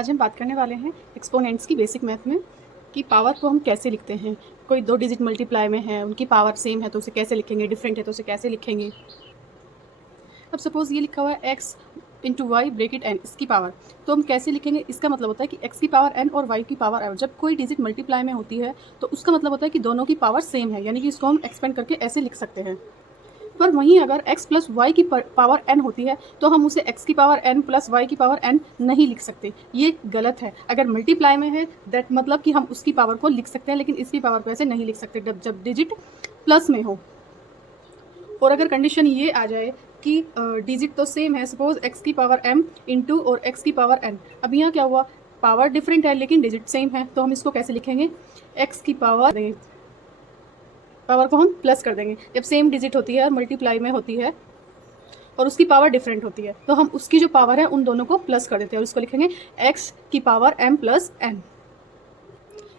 आज हम बात करने वाले हैं एक्सपोनेंट्स की बेसिक मैथ में कि पावर को हम कैसे लिखते हैं। कोई दो डिजिट मल्टीप्लाई में है, उनकी पावर सेम है तो उसे कैसे लिखेंगे, डिफरेंट है तो उसे कैसे लिखेंगे। अब सपोज़ ये लिखा हुआ है x into y bracket n, इसकी पावर तो हम कैसे लिखेंगे। इसका मतलब होता है कि x की पावर n और y की पावर m, जब कोई डिजिट मल्टीप्लाई में होती है तो उसका मतलब होता है कि दोनों की पावर सेम है, यानी कि इसको हम एक्सपेंड करके ऐसे लिख सकते हैं। पर वहीं अगर x प्लस वाई की पावर n होती है तो हम उसे x की पावर n प्लस वाई की पावर n नहीं लिख सकते, ये गलत है। अगर मल्टीप्लाई में है दैट मतलब कि हम उसकी पावर को लिख सकते हैं, लेकिन इसकी पावर को ऐसे नहीं लिख सकते जब डिजिट प्लस में हो। और अगर कंडीशन ये आ जाए कि डिजिट तो सेम है, सपोज x की पावर m इंटू और x की पावर n, अब यहाँ क्या हुआ, पावर डिफरेंट है लेकिन डिजिट सेम है, तो हम इसको कैसे लिखेंगे, x की पावर को हम प्लस कर देंगे। जब सेम डिजिट होती है और मल्टीप्लाई में होती है और उसकी पावर डिफरेंट होती है तो हम उसकी जो पावर है उन दोनों को प्लस कर देते हैं और उसको लिखेंगे x की पावर m प्लस n।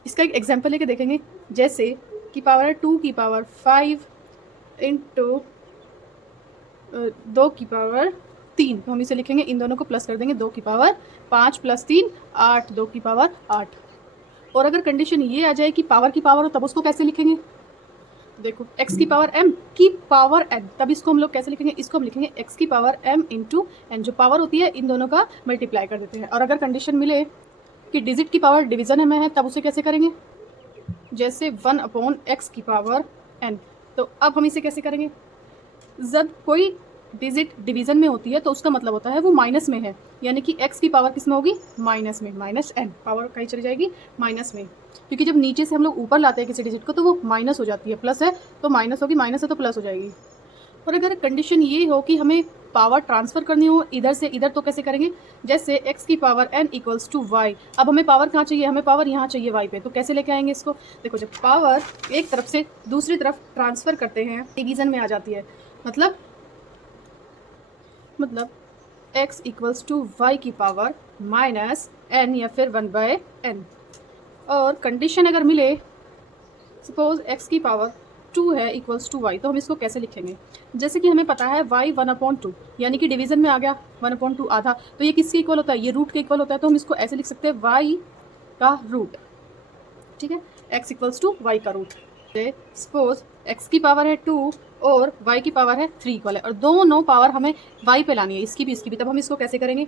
इसका एक एग्जांपल लेके देखेंगे, जैसे की पावर है 2 की पावर 5 इंटू 2 की पावर 3, तो हम इसे लिखेंगे, इन दोनों को प्लस कर देंगे, 2 की पावर 5 प्लस 3 8, 2 की पावर 8। और अगर कंडीशन ये आ जाए कि पावर की पावर हो तब उसको कैसे लिखेंगे, देखो x की पावर m की पावर n, तब इसको हम लोग कैसे लिखेंगे, इसको हम लिखेंगे x की पावर m इंटू n, जो पावर होती है इन दोनों का मल्टीप्लाई कर देते हैं। और अगर कंडीशन मिले कि डिजिट की पावर डिवीजन में है तब उसे कैसे करेंगे, जैसे 1 अपॉन x की पावर n, तो अब हम इसे कैसे करेंगे, जब कोई डिजिट डिवीजन में होती है तो उसका मतलब होता है वो माइनस में है, यानी कि x की पावर किस में होगी, माइनस में, माइनस n, पावर कहीं चली जाएगी माइनस में, क्योंकि जब नीचे से हम लोग ऊपर लाते हैं किसी डिजिट को तो वो माइनस हो जाती है, प्लस है तो माइनस होगी, माइनस है तो प्लस हो जाएगी। और अगर कंडीशन ये हो कि हमें पावर ट्रांसफ़र करनी हो इधर से इधर तो कैसे करेंगे, जैसे x की power n equals to y, अब हमें पावर कहाँ चाहिए, हमें पावर यहाँ चाहिए y पे, तो कैसे लेके आएंगे इसको, देखो जब पावर एक तरफ से दूसरी तरफ ट्रांसफ़र करते हैं डिवीज़न में आ जाती है, मतलब x इक्वल्स टू वाई की पावर माइनस n या फिर 1/n। और कंडीशन अगर मिले सपोज x की पावर 2 है इक्वल्स टू y, तो हम इसको कैसे लिखेंगे, जैसे कि हमें पता है y 1/2, यानी कि डिवीजन में आ गया 1/2 आधा, तो ये किसके इक्वल होता है, ये रूट के इक्वल होता है, तो हम इसको ऐसे लिख सकते हैं y का रूट, ठीक है, x इक्वल्स टू y का रूट। सपोज x की पावर है 2 और y की पावर है 3 इक्वल है, और दोनों पावर हमें y पे लानी है, इसकी भी इसकी भी, तब हम इसको कैसे करेंगे,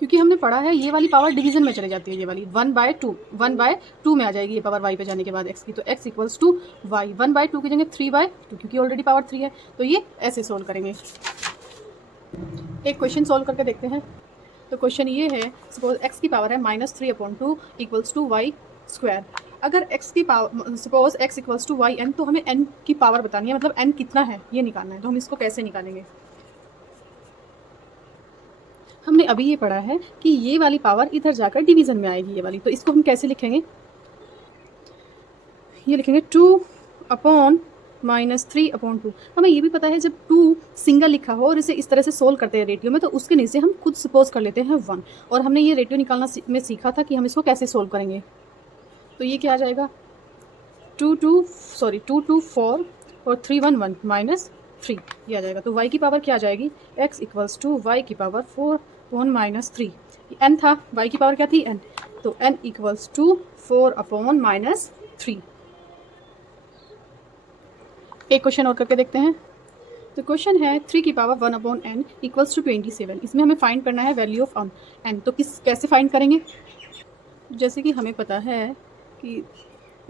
क्योंकि हमने पढ़ा है ये वाली पावर डिवीजन में चले जाती है, ये वाली 1/2 में आ जाएगी ये पावर y पे जाने के बाद x की, तो x इक्वल्स टू वाई 1/2 की जगह 3/2, क्योंकि ऑलरेडी पावर 3 है, तो ये ऐसे सोल्व करेंगे। एक क्वेश्चन सोल्व करके देखते हैं। तो क्वेश्चन ये है, सपोज x की पावर है -3/2 इक्वल्स टू वाई स्क्वायर। अगर x की power suppose x equals to y n, तो हमें n की पावर बतानी है, मतलब n कितना है ये निकालना है, तो हम इसको कैसे निकालेंगे। हमने अभी ये पढ़ा है कि ये वाली पावर इधर जाकर डिवीजन में आएगी ये वाली, तो इसको हम कैसे लिखेंगे, ये लिखेंगे 2/-3/2। हमें ये भी पता है जब 2 सिंगल लिखा हो और इसे इस तरह से सोल्व करते हैं रेटियो में, तो उसके नीचे हम खुद सपोज कर लेते हैं 1, और हमने ये रेटियो निकालना में सीखा था कि हम इसको कैसे सोल्व करेंगे। तो ये क्या आ जाएगा, 2 2 4 और 3 1 1 -3, ये आ जाएगा। तो y की पावर क्या आ जाएगी, x इक्वल्स टू वाई की पावर 4 अपॉन -3, n था, y की पावर क्या थी n, तो n इक्वल्स टू 4 अपॉन -3। एक क्वेश्चन और करके देखते हैं। तो क्वेश्चन है 3 की पावर 1/n इक्वल्स टू 27, इसमें हमें फाइंड करना है वैल्यू ऑफ n, तो कैसे फाइंड करेंगे, जैसे कि हमें पता है कि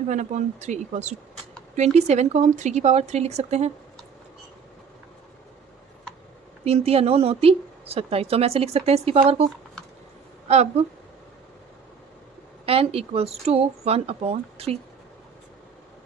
1/3 इक्वल्स टू 27 को हम 3 की पावर 3 लिख सकते हैं, 3 3 9 9 3 27, तो हम ऐसे लिख सकते हैं इसकी पावर को। अब n इक्वल्स टू 1/3,